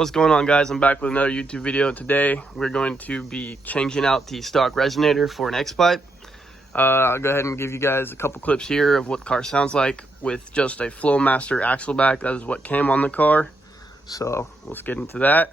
What's going on, guys? I'm back with another YouTube video. Today we're going to be changing out the stock resonator for an X-Pipe. I'll go ahead and give you guys a couple clips here of what the car sounds like with just a Flowmaster axle back. That is what came on the car, so let's get into that.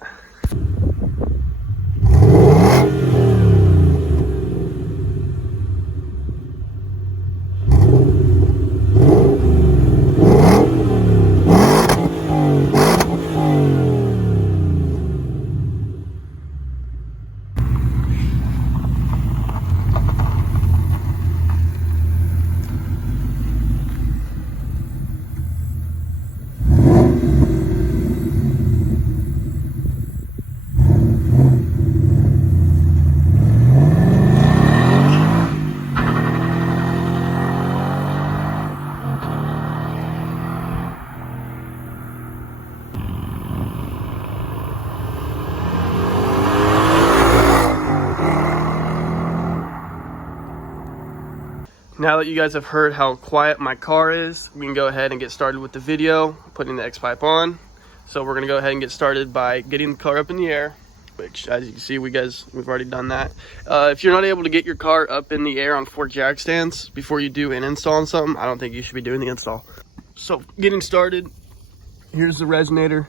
Now that you guys have heard how quiet my car is, we can go ahead and get started with the video, putting the X-Pipe on. So we're gonna go ahead and get started by getting the car up in the air, which, as you can see, we've already done that. If you're not able to get your car up in the air on 4 jack stands before you do an install on something, I don't think you should be doing the install. So getting started, here's the resonator.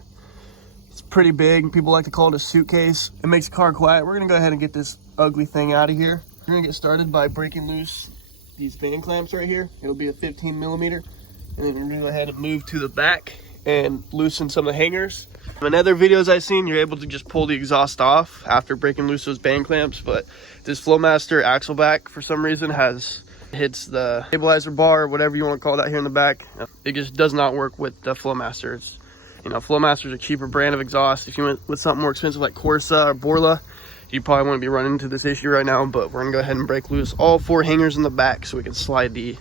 It's pretty big. People like to call it a suitcase. It makes the car quiet. We're gonna go ahead and get this ugly thing out of here. We're gonna get started by breaking loose these band clamps right here. It'll be a 15mm, and then we're gonna go ahead and move to the back and loosen some of the hangers. In other videos I've seen, you're able to just pull the exhaust off after breaking loose those band clamps, but this Flowmaster axle back, for some reason, hits the stabilizer bar, whatever you want to call that, here in the back. It just does not work with the Flowmaster. Flowmaster's a cheaper brand of exhaust. If you went with something more expensive like Corsa or Borla, you probably wouldn't be running into this issue right now, but we're gonna go ahead and break loose all 4 hangers in the back so we can slide the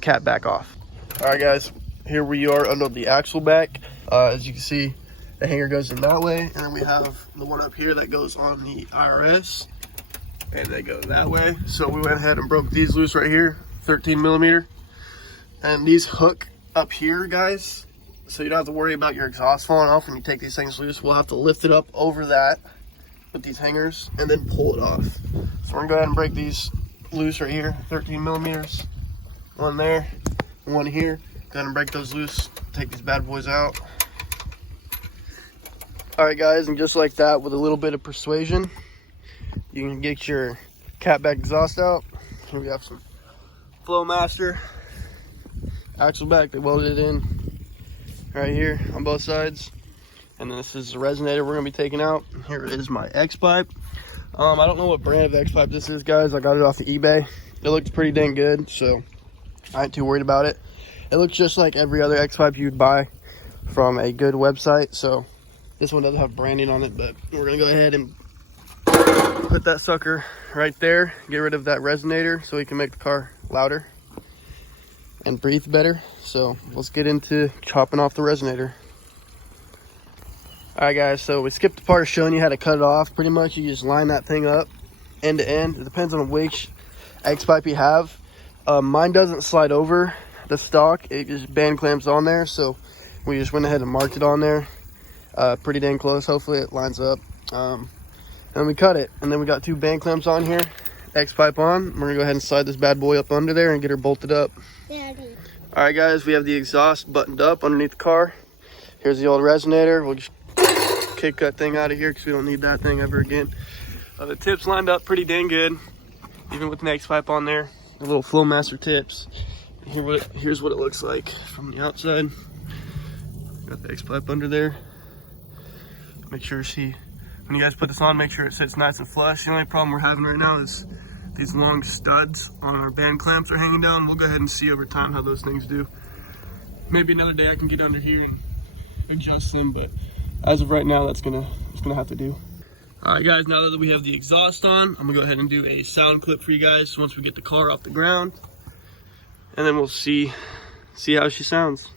cap back off. All right, guys, here we are under the axle back. As you can see, the hanger goes in that way, and then we have the one up here that goes on the IRS, and they go that way. So we went ahead and broke these loose right here, 13mm, and these hook up here, guys, so you don't have to worry about your exhaust falling off when you take these things loose. We'll have to lift it up over that with these hangers and then pull it off. So we're gonna go ahead and break these loose right here, 13mm, one there, one here. Go ahead and break those loose, take these bad boys out. All right, guys, and just like that, with a little bit of persuasion, you can get your cat back exhaust out. Here we have some Flowmaster axle back. They welded it in right here on both sides. And then this is the resonator we're gonna be taking out. Here is my X-Pipe. I don't know what brand of X-Pipe this is, guys. I got it off of eBay. It looks pretty dang good, so I ain't too worried about it. It looks just like every other X-Pipe you'd buy from a good website. So this one doesn't have branding on it, but we're gonna go ahead and put that sucker right there. Get rid of that resonator so we can make the car louder and breathe better. So let's get into chopping off the resonator. All right, guys, so we skipped the part of showing you how to cut it off. Pretty much you just line that thing up end to end. It depends on which X-Pipe you have. Mine doesn't slide over the stock. It just band clamps on there, so we just went ahead and marked it on there pretty dang close. Hopefully it lines up. And we cut it, and then we got 2 band clamps on here, X-Pipe on. We're gonna go ahead and slide this bad boy up under there and get her bolted up. Daddy. All right, guys, we have the exhaust buttoned up underneath the car. Here's the old resonator. We'll just kick that thing out of here because we don't need that thing ever again. The tips lined up pretty dang good, even with the X-Pipe on there. The little Flowmaster tips. Here's what it looks like from the outside. Got the X-Pipe under there. Make sure when you guys put this on, make sure it sits nice and flush. The only problem we're having right now is these long studs on our band clamps are hanging down. We'll go ahead and see over time how those things do. Maybe another day I can get under here and adjust them, but as of right now, it's gonna have to do. All right, guys, now that we have the exhaust on, I'm gonna go ahead and do a sound clip for you guys once we get the car off the ground, and then we'll see how she sounds.